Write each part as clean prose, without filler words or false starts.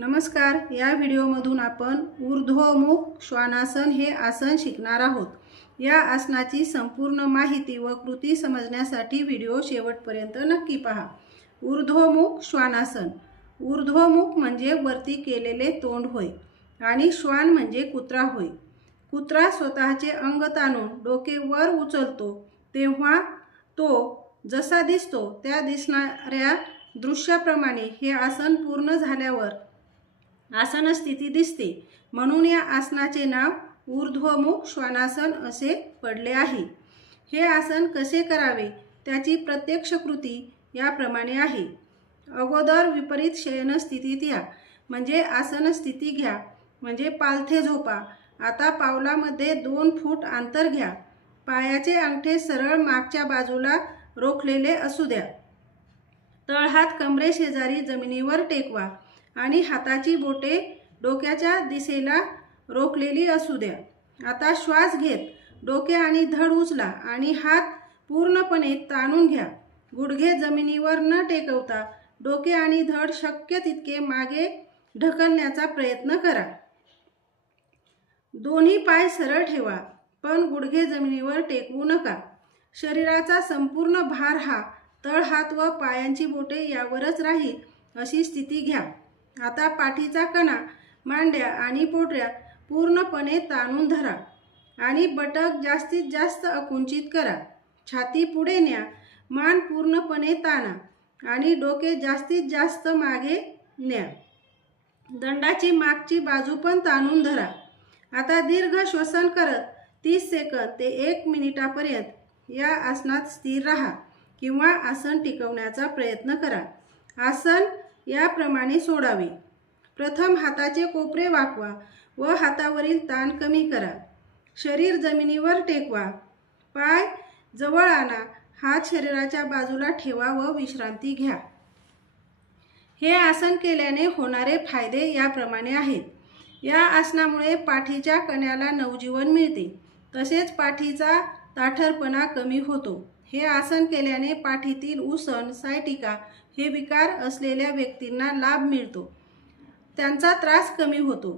नमस्कार। या व्हिडिओमधून आपण ऊर्ध्वमुख श्वानासन हे आसन शिकणार आहोत। या आसनाची संपूर्ण माहिती व कृती समजण्यासाठी व्हिडिओ शेवटपर्यंत नक्की पहा। ऊर्ध्वमुख श्वानासन। ऊर्ध्वमुख म्हणजे वरती केलेले तोंड होय आणि श्वान म्हणजे कुत्रा होय। कुत्रा स्वतःचे अंग ताणून डोके वर उचलतो तेव्हा तो जसा दिसतो त्या दिसणाऱ्या दृश्याप्रमाणे हे आसन पूर्ण झाल्यावर आसन स्थिती दिसते, म्हणून या आसनाचे नाव ऊर्ध्वमुख श्वानासन असे पडले आहे। हे आसन कसे करावे त्याची प्रत्यक्ष कृती याप्रमाणे आहे। अगोदर विपरीत शयन स्थितीत या, म्हणजे आसन स्थिती घ्या, म्हणजे पालथे झोपा। आता पावलामध्ये 2 फूट अंतर घ्या। पायाचे अंगठे सरळ मागच्या बाजूला रोखलेले असू द्या। तळहात कमरेशेजारी जमिनीवर टेकवा आणि हाताची बोटे डोक्याच्या दिशेला रोखलेली असू द्या। आता श्वास घेत डोके आणि धड उचला आणि हात पूर्णपणे ताणून घ्या। गुडघे जमिनीवर न टेकवता डोके आणि धड शक्य तितके मागे ढकलण्याचा प्रयत्न करा। दोन्ही पाय सरळ ठेवा, पण गुडघे जमिनीवर टेकवू नका। शरीराचा संपूर्ण भार हा तळहात व पायांची बोटे यावरच राहील अशी स्थिती घ्या। आता पाठीचा कणा, मांड्या आणि पोटऱ्या पूर्णपणे ताणून धरा आणि बटक जास्तीत जास्त आकुंचित करा। छाती पुढे न्या, मान पूर्णपणे ताणा आणि डोके जास्तीत जास्त मागे न्या। दंडाची मागची बाजू पण ताणून धरा। आता दीर्घ श्वसन करत 30 सेकंद ते 1 मिनिटापर्यंत या आसनात स्थिर राहा किंवा आसन टिकवण्याचा प्रयत्न करा। आसन याप्रमाणे सोडावे। प्रथम हाताचे कोपरे वाकवा व हातावरील ताण कमी करा। शरीर जमिनीवर टेकवा, पाय जवळ आणा, हात शरीराच्या बाजूला ठेवा व विश्रांती घ्या। हे आसन केल्याने होणारे फायदे याप्रमाणे आहेत। या आसनामुळे पाठीच्या कण्याला नवजीवन मिळते, तसेच पाठीचा ताठरपणा कमी होतो। हे आसन केल्याने पाठीतील उसण, सायटिका हे विकार असलेल्या व्यक्तींना लाभ मिळतो, त्यांचा त्रास कमी होतो।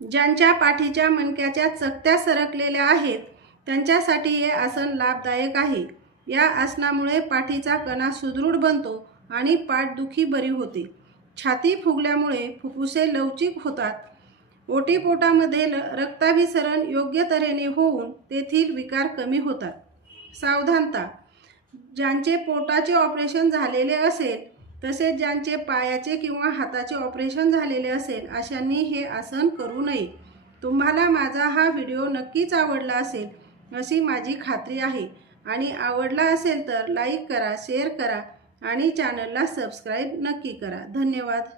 ज्यांच्या पाठीच्या मणक्याच्या चकत्या सरकलेल्या आहेत त्यांच्यासाठी हे आसन लाभदायक आहे। या आसनामुळे पाठीचा कणा सुदृढ बनतो आणि पाठदुखी बरी होते। छाती फुगल्यामुळे फुफ्फुसे लवचिक होतात। ओटीपोटामध्ये रक्ताभिसरण योग्य तऱ्हेने होऊन तेथील विकार कमी होतात। सावधानता: ज्यांचे पोटाचे ऑपरेशन झालेले असेल तसेच ज्यांचे पायाचे किंवा हाताचे ऑपरेशन झालेले असेल अशांनी हे आसन करू नये। तुम्हाला माझा हा व्हिडिओ नक्कीच आवडला असेल अशी माझी खात्री आहे आणि आवडला असेल तर लाईक करा, शेअर करा आणि चॅनलला सबस्क्राईब नक्की करा। धन्यवाद।